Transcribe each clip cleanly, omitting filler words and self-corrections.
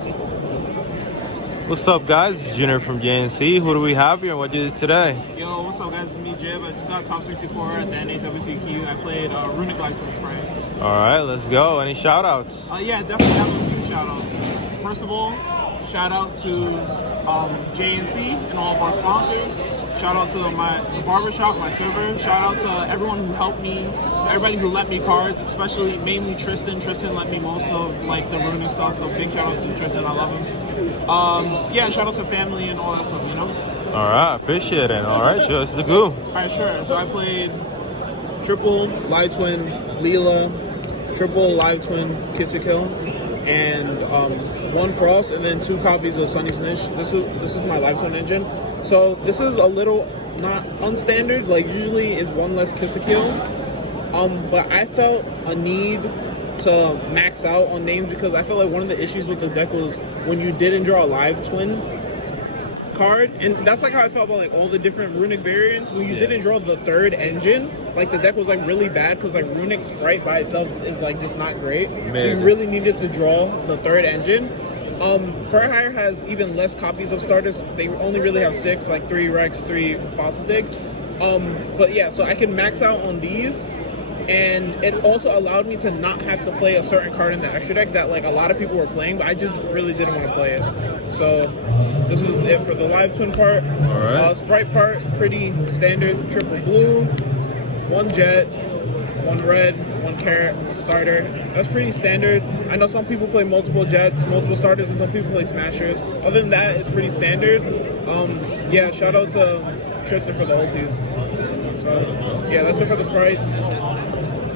What's up, guys? It's Junior from JNC. Who do we have here and what you did today? Yo, what's up, guys? It's me, Jib. I just got top 64 at the NAWCQ. I played Runick Live Twin Sprite. All right, let's go. Any shout outs? Yeah, definitely have a few shout outs. First of all, shout out to JNC and all of our sponsors. Shout out to the barbershop, my server. Shout out to everyone who helped me, everybody who lent me cards, especially mainly Tristan. Tristan lent me most of like the Runick stuff, so big shout out to Tristan. I love him. Yeah, shout out to family and all that stuff, you know? All right, appreciate it. All right, just the goo. All right, sure. So I played triple live twin Leela, triple live twin Kiss a Kill, and one Frost, and then 2 copies of Sunny Snitch. This was my live twin engine. So this is a little not unstandard. Like usually is one less Kiss a Kill, but I felt a need to max out on names because I felt like one of the issues with the deck was when you didn't draw a live twin card, and that's like how I felt about like all the different Runick variants. When you didn't draw the 3rd engine, like the deck was like really bad because like Runick Sprite by itself is like just not great. Man. So you really needed to draw the 3rd engine. Furhire has even less copies of starters. They only really have 6, like 3 Rex, 3 Fossil Dig. But yeah, so I can max out on these. And it also allowed me to not have to play a certain card in the extra deck that like a lot of people were playing, but I just really didn't want to play it. So this is it for the live twin part. All right. Sprite part, pretty standard. Triple blue, 1 jet, 1 red, 1 carrot, 1 starter. That's pretty standard. I know some people play multiple jets, multiple starters, and some people play smashers. Other than that, it's pretty standard. Yeah, shout out to Tristan for the ultis. So yeah, that's it for the sprites.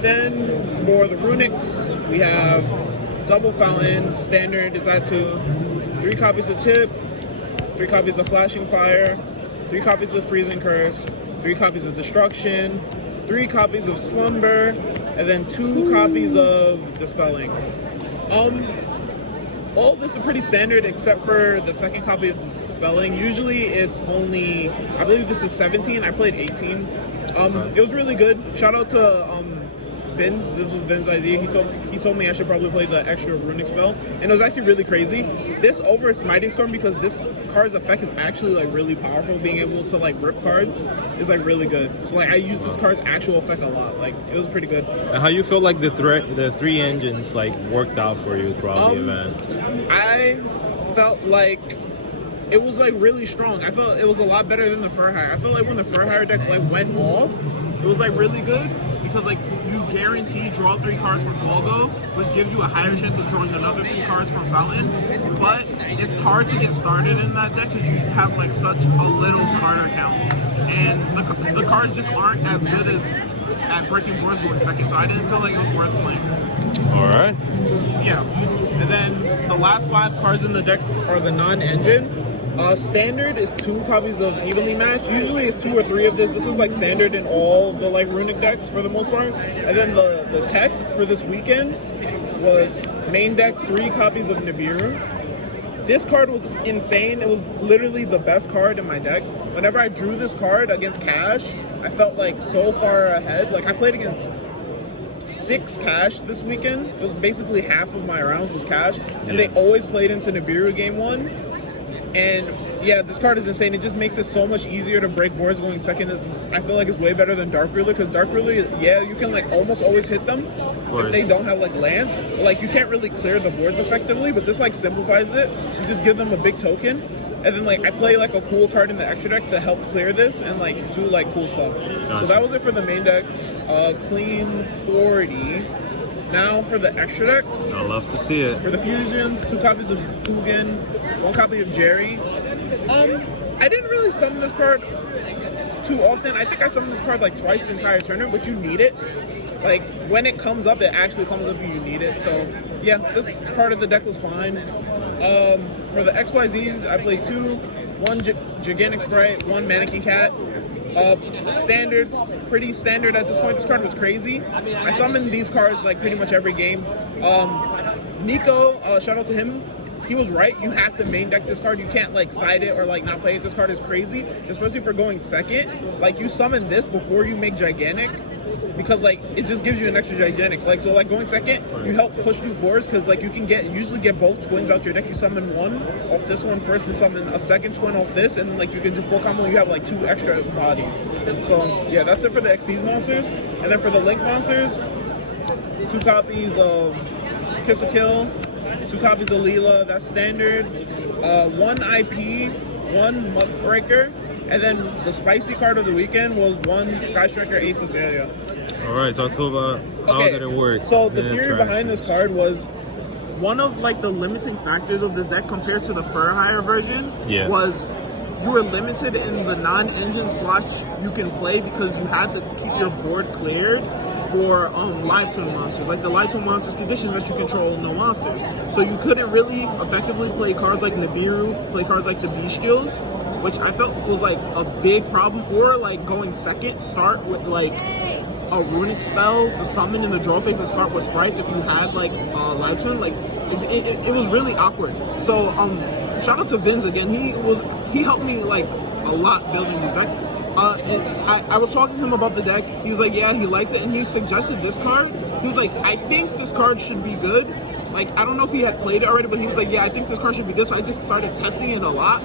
Then for the Runicks, we have double fountain, standard is that 2, 3 copies of tip, 3 copies of flashing fire, 3 copies of freezing curse, 3 copies of destruction, 3 copies of slumber, and then 2 copies of dispelling. All of this is pretty standard except for the 2nd copy of dispelling. Usually it's only, I believe this is 17. I played 18. It was really good. Shout out to Vin's. This was Vin's idea. He told me I should probably play the extra Runick spell, and it was actually really crazy. This over Smiting Storm, because this card's effect is actually like really powerful. Being able to like rip cards is like really good. So like I use this card's actual effect a lot. Like it was pretty good. And how you feel like the 3 engines like worked out for you throughout the event? I felt like it was like really strong. I felt it was a lot better than the Furhire. I felt like when the Furhire deck like went off, it was like really good because like you guarantee draw 3 cards from Volgo, which gives you a higher chance of drawing another 3 cards from Fountain. But it's hard to get started in that deck because you have like such a little starter count, and the cards just aren't as good at breaking boards going second. So I didn't feel like it was worth playing. All right. Yeah, and then the last 5 cards in the deck are the non-engine. Standard is 2 copies of Evenly Matched. Usually it's 2 or 3 of this. This is like standard in all the like Runick decks for the most part. And then the tech for this weekend was main deck 3 copies of Nibiru. This card was insane. It was literally the best card in my deck. Whenever I drew this card against Cash, I felt like so far ahead. Like I played against 6 Cash this weekend. It was basically half of my rounds was Cash. And they always played into Nibiru game 1. And yeah, this card is insane. It just makes it so much easier to break boards going second. I feel like it's way better than Dark Ruler because Dark Ruler, yeah, you can like almost always hit them if they don't have like lands. But, like you can't really clear the boards effectively, but this like simplifies it. You just give them a big token, and then like I play like a cool card in the extra deck to help clear this and like do like cool stuff. Gotcha. So that was it for the main deck. Clean 40. Now for the extra deck. I love to see it. For the fusions, 2 copies of Coogan, 1 copy of Jerry. I didn't really summon this card too often. I think I summoned this card like twice the entire tournament, but you need it. Like when it comes up, it actually comes up and you need it. So yeah, this part of the deck was fine. For the XYZs, I played 2, 1 Gigantic Sprite, 1 Mannequin Cat. Standards, pretty standard at this point. This card was crazy. I summoned these cards like pretty much every game. Nico, shout out to him. He was right. You have to main deck this card. You can't like side it or like not play it. This card is crazy, especially for going second. Like you summon this before you make Gigantic. because like it just gives you an extra gigantic. Like so, like going second, you help push through boards because like you can usually get both twins out your deck. You summon one off this one first, and summon a second twin off this, and then like you can just full combo. You have like 2 extra bodies. So yeah, that's it for the XC's monsters, and then for the Link monsters, 2 copies of Kiss a Kill, 2 copies of Leela. That's standard. 1 IP, 1 Muckraker. And then the spicy card of the weekend was 1 Sky Striker Ace Azalea. Alright, talk to about how did it work. So the theory behind this card was one of like the limiting factors of this deck compared to the Fur Hire version was you were limited in the non-engine slots you can play because you had to keep your board cleared for live tune monsters. Like the live tune monsters conditions that you control, no monsters. So you couldn't really effectively play cards like Nibiru, play cards like the Bestials, which I felt was like a big problem. Or like going second, start with like a Runick spell to summon in the draw phase and start with sprites if you had like live tune. Like it was really awkward. So shout out to Vince again. He helped me like a lot building this deck. And I was talking to him about the deck. He was like, yeah, he likes it, and he suggested this card. He was like, I think this card should be good. Like, I don't know if he had played it already, but he was like, yeah, I think this card should be good. So I just started testing it a lot.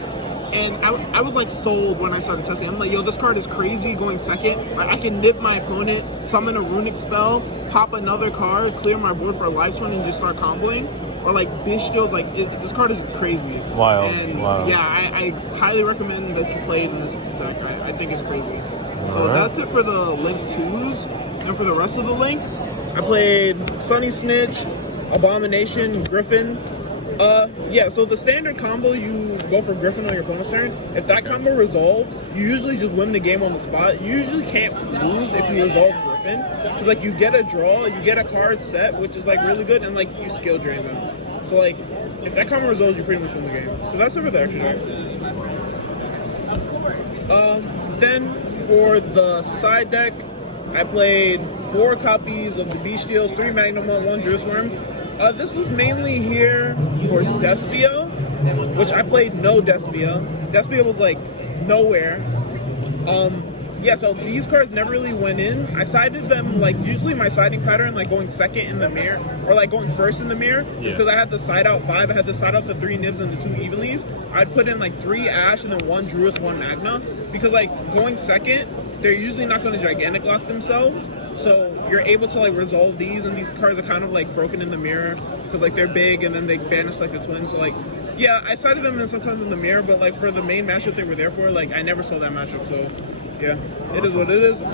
And I was like sold when I started testing it. I'm like, yo, this card is crazy going second. Like, I can nip my opponent, summon a Runick spell, pop another card, clear my board for a live swing, and just start comboing. Or like Bestials, like this card is crazy. Wild. And wild. yeah, I highly recommend that you play it in this deck. I think it's crazy. So that's it for the Link 2s. And for the rest of the Links, I played Sunny Snitch, Abomination, Griffin. Yeah, so the standard combo, you go for Griffin on your opponent's turn. If that combo resolves, you usually just win the game on the spot. You usually can't lose if you resolve Griffin. Because, like, you get a draw, you get a card set, which is, like, really good, and, like, you skill drain them. So, like, if that combo resolves, you pretty much win the game. So that's it for the extra deck. Then, for the side deck, I played 4 copies of the Bestials, 3 Magnum, 1 Drewsworm. This was mainly here for Despia, which I played no Despia. Despia was like nowhere. Yeah, so these cards never really went in. I sided them, like, usually my siding pattern, like going second in the mirror, or like going first in the mirror, is because I had to side out 5. I had to side out the 3 Nibs and the 2 Evenlies. I'd put in like 3 Ash and then 1 Druis, 1 Magna, because like going second, they're usually not going to gigantic lock themselves. So you're able to like resolve these, and these cards are kind of like broken in the mirror because like they're big and then they banish like the twins. So like, yeah, I sided them in sometimes in the mirror, but like for the main matchup they were there for, like I never saw that matchup. So yeah, it is what it is. 2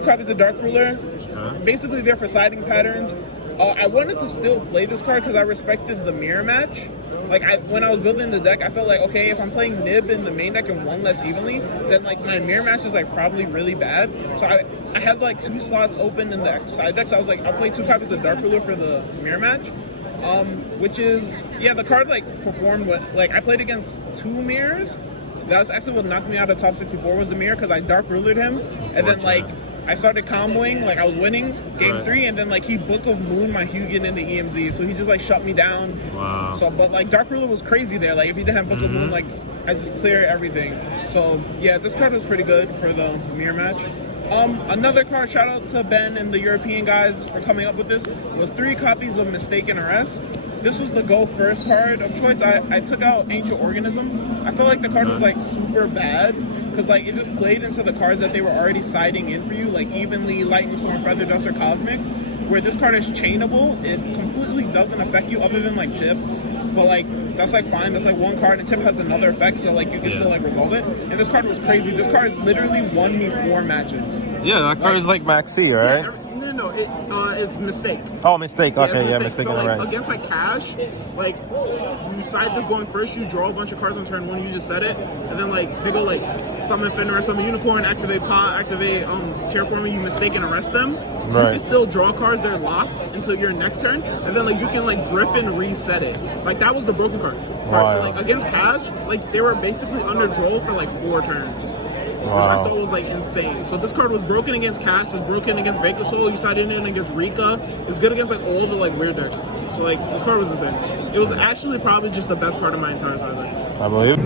copies of Dark Ruler, basically there for siding patterns. I wanted to still play this card because I respected the mirror match. Like, when I was building the deck, I felt like, okay, if I'm playing Nib in the main deck and 1 less evenly, then, like, my mirror match is, like, probably really bad. So I had, like, 2 slots open in the side deck, so I was like, I'll play 2 copies of Dark Ruler for the mirror match. Which is, yeah, the card, like, performed with, like, I played against 2 mirrors. That's actually what knocked me out of top 64 was the mirror, because I Dark Rulered him, and then, like, I started comboing, like I was winning game 3, and then like he Book of Moon my Hugin in the EMZ, so he just like shut me down. Wow. So, but like Dark Ruler was crazy there. Like if he didn't have Book of Moon, like I just clear everything. So yeah, this card was pretty good for the mirror match. Another card, shout out to Ben and the European guys for coming up with this, was 3 copies of Mistaken Arrest. This was the go first card of choice. I took out Ancient Organism. I felt like the card was like super bad because like it just played into the cards that they were already siding in for you, like Evenly, Lightning Storm, Feather Dust, or Cosmics. Where this card is chainable, it completely doesn't affect you other than like Tip. But like that's like fine. That's like 1 card, and Tip has another effect, so like you can still like resolve it. And this card was crazy. This card literally won me 4 matches. Yeah, that card is like Max C, right? Yeah, no, it's Mistake. Oh, Mistake. Okay, yeah, Mistake. So like against like Cash, like you side this going first, you draw a bunch of cards on turn 1, you just set it, and then like they go like summon Fenrir, summon Unicorn, activate Pa, activate Terraforming, you Mistake and arrest them. Right. You can still draw cards, they're locked until your next turn, and then like you can like Griffin reset it. Like that was the broken card. Wow. So like against Cash, like they were basically under draw for like 4 turns. Which I thought was like insane. So this card was broken against Cash, it's broken against Vacant Soul, you sided in against Rika. It's good against like all the like weird decks. So like this card was insane. It was actually probably just the best card in my entire side deck. I believe.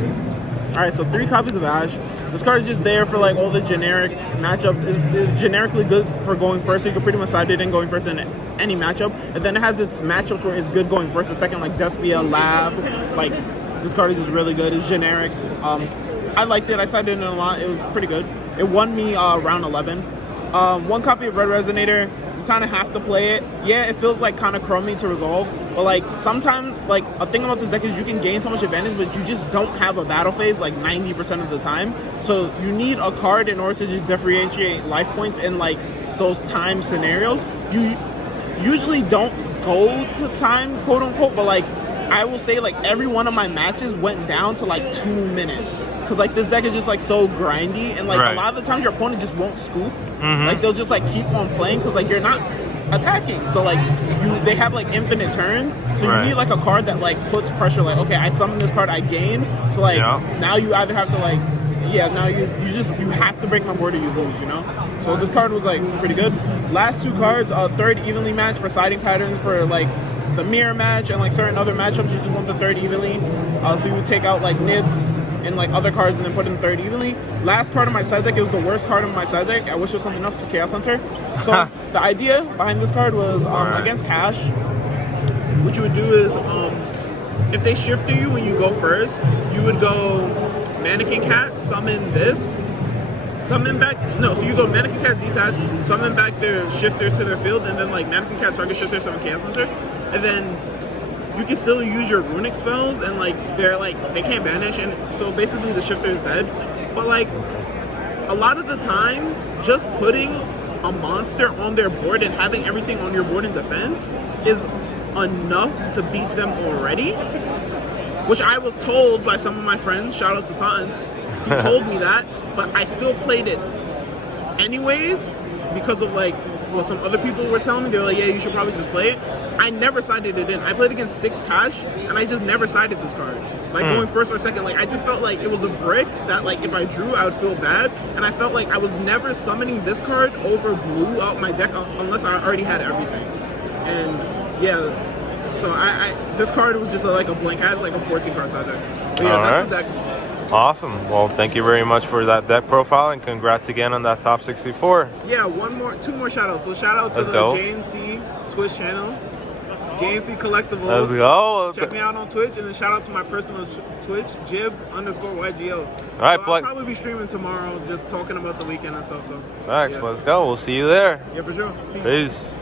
Alright, so 3 copies of Ash. This card is just there for like all the generic matchups. Is generically good for going first, so you can pretty much side it in going first in any matchup. And then it has its matchups where it's good going first or second, like Despia, Lab. Like, this card is just really good. It's generic. I liked it. I sided in a lot. It was pretty good. It won me round 11. 1 copy of Red Resonator. You kind of have to play it. Yeah, it feels like kind of crummy to resolve, but like sometimes, like a thing about this deck is you can gain so much advantage, but you just don't have a battle phase like 90% of the time. So you need a card in order to just differentiate life points in like those time scenarios. You usually don't go to time, quote unquote, but like I will say like every one of my matches went down to like 2 minutes because like this deck is just like so grindy, and like a lot of the times your opponent just won't scoop. Like they'll just like keep on playing because like you're not attacking, so like they have like infinite turns, so you need like a card that like puts pressure, like okay, I summon this card, I gain, so like now you either have to like now you have to break my board or you lose, you know. So this card was like pretty good. Last 2 cards, third evenly match for siding patterns for like the mirror match and like certain other matchups. You just want the third evenly, so you would take out like nibs and like other cards and then put in the third evenly. Last card of my side deck, it was the worst card of my side deck. I wish it was something else. It was Chaos Hunter. So the idea behind this card was against Cash, what you would do is if they shifter you when you go first, you would go Mannequin Cat, summon this, summon back, no, so you go Mannequin Cat detach, summon back their shifter to their field, and then like Mannequin Cat target shifter, summon Chaos Hunter, and then you can still use your Runick spells, and like they're like, they can't banish, and so basically the shifter is dead. But like a lot of the times, just putting a monster on their board and having everything on your board in defense is enough to beat them already, which I was told by some of my friends, shout out to Sons, he told me that, but I still played it anyways because of like what some other people were telling me. They were like, yeah, you should probably just play it. I never sided it in. I played against 6 Cash, and I just never sided this card. Like going first or second, like I just felt like it was a brick that like if I drew, I would feel bad, and I felt like I was never summoning this card over blue out my deck unless I already had everything. And yeah, so I this card was just like a blank. I had like a 14 card side deck. But yeah, that's the deck. Awesome. Well, thank you very much for that deck profile, and congrats again on that top 64. Yeah, 2 more shout outs. So shout out to the JNC Twitch channel, JNC Collectibles. Let's go. Check me out on Twitch, and then shout out to my personal Twitch, Jib_YGO. All right, so I'll probably be streaming tomorrow, just talking about the weekend and stuff. So facts. Let's go. We'll see you there. Yeah, for sure. Peace.